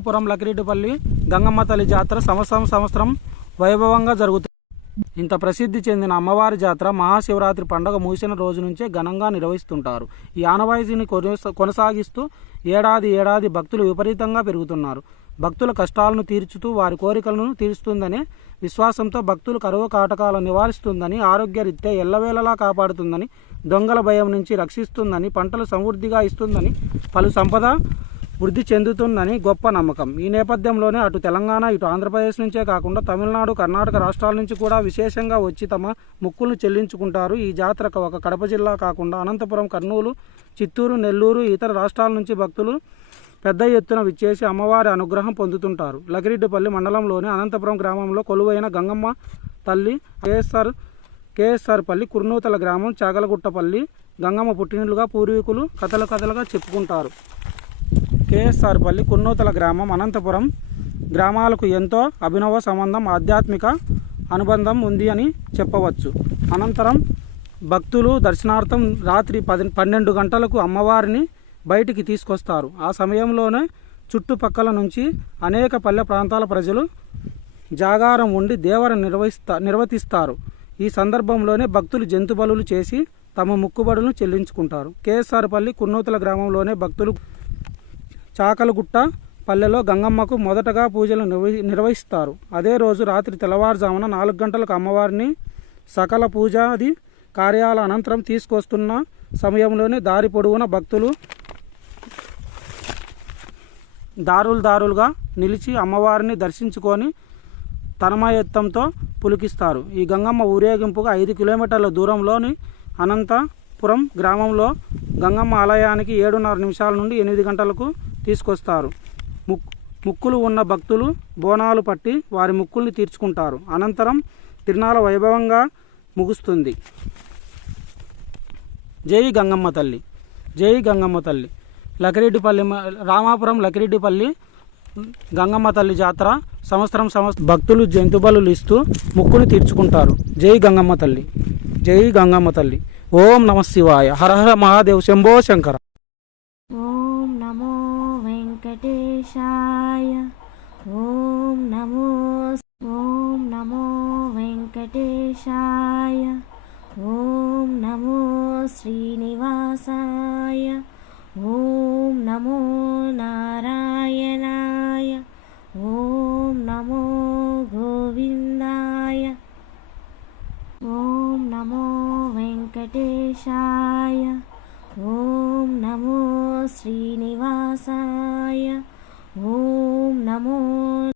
పురం లకిరెడ్డిపల్లి గంగమ్మ తల్లి జాతర సంవత్సరం సంవత్సరం వైభవంగా జరుగుతుంది. ఇంత ప్రసిద్ధి చెందిన అమ్మవారి జాతర మహాశివరాత్రి పండుగ ముగిసిన రోజు నుంచే ఘనంగా నిర్వహిస్తుంటారు. ఈ ఆనవాయితీని కొనసా- కొనసాగిస్తూ ఏడాది ఏడాది భక్తులు విపరీతంగా పెరుగుతున్నారు. భక్తుల కష్టాలను తీర్చుతూ వారి కోరికలను తీరుస్తుందని విశ్వాసంతో భక్తులు కరువు కాటకాలను నివారిస్తుందని ఆరోగ్యరీత్యా ఎల్లవేళలా కాపాడుతుందని దొంగల భయం నుంచి రక్షిస్తుందని పంటలు సమృద్ధిగా ఇస్తుందని పలు సంపద వృద్ధి చెందుతుందని గొప్ప నమ్మకం. ఈ నేపథ్యంలోనే అటు తెలంగాణ ఇటు ఆంధ్రప్రదేశ్ నుంచే కాకుండా తమిళనాడు కర్ణాటక రాష్ట్రాల నుంచి కూడా విశేషంగా వచ్చి తమ మొక్కులను చెల్లించుకుంటారు. ఈ జాతరకు ఒక కడప జిల్లా కాకుండా అనంతపురం కర్నూలు చిత్తూరు నెల్లూరు ఇతర రాష్ట్రాల నుంచి భక్తులు పెద్ద ఎత్తున విచ్చేసి అమ్మవారి అనుగ్రహం పొందుతుంటారు. లకిరెడ్డిపల్లి మండలంలోని అనంతపురం గ్రామంలో కొలువైన గంగమ్మ తల్లి కేఎస్ఆర్ కేఎస్ఆర్ పల్లి కుర్నూతల గ్రామం చాగలగుట్టపల్లి గంగమ్మ పుట్టినట్లుగా పూర్వీకులు కథలు కథలుగా చెప్పుకుంటారు. కేఎస్ఆర్ పల్లి కున్నూతల గ్రామం అనంతపురం గ్రామాలకు ఎంతో అభినవ సంబంధం ఆధ్యాత్మిక అనుబంధం ఉంది అని చెప్పవచ్చు. అనంతరం భక్తులు దర్శనార్థం రాత్రి పది పన్నెండు గంటలకు అమ్మవారిని బయటికి తీసుకొస్తారు. ఆ సమయంలోనే చుట్టుపక్కల నుంచి అనేక పల్లె ప్రాంతాల ప్రజలు జాగారం ఉండి దేవర నిర్వహిస్తా నిర్వర్తిస్తారు ఈ సందర్భంలోనే భక్తులు జంతు బలులు చేసి తమ ముక్కుబడులను చెల్లించుకుంటారు. కేఎస్ఆర్పల్లి కున్నోతుల గ్రామంలోనే భక్తులు చాకలగుట్ట పల్లెలో గంగమ్మకు మొదటగా పూజలు నిర్వహిస్తారు. అదే రోజు రాత్రి తెల్లవారుజామున నాలుగు గంటలకు అమ్మవారిని సకల పూజాది కార్యాల అనంతరం తీసుకొస్తున్న సమయంలోనే దారి పొడవున భక్తులు దారులు దారులుగా నిలిచి అమ్మవారిని దర్శించుకొని తన్మయత్వంతో పులికిస్తారు. ఈ గంగమ్మ ఊరేగింపుగా ఐదు కిలోమీటర్ల దూరంలోని అనంతపురం గ్రామంలో గంగమ్మ ఆలయానికి ఏడున్నర నిమిషాల నుండి ఎనిమిది గంటలకు తీసుకొస్తారు. ముక్కులు ఉన్న భక్తులు బోనాలు పట్టి వారి ముక్కుల్ని తీర్చుకుంటారు. అనంతరం తిరునాల వైభవంగా ముగుస్తుంది. జై గంగమ్మ తల్లి. జై గంగమ్మ తల్లి. లకిరెడ్డిపల్లి రామాపురం లకిరెడ్డిపల్లి గంగమ్మ తల్లి జాతర సంవత్సరం సంవత్సరం భక్తులు జంతుబలు ఇస్తూ ముక్కును తీర్చుకుంటారు. జై గంగమ్మ తల్లి. జై గంగమ్మ తల్లి. ఓం నమ శివాయ. హర హర మహాదేవ్. శంభో శంకర. ఓం నమో వెంకటేశాయ. ఓం నమో ఓం నమో వెంకటేశాయ. ఓం నమో శ్రీనివాసాయ. ఓం నమో నారాయణాయ. ఓం నమో గోవిందాయ. ఓం నమో వెంకటేశాయ. ఓం నమో శ్రీనివాసాయ. ॐ नमो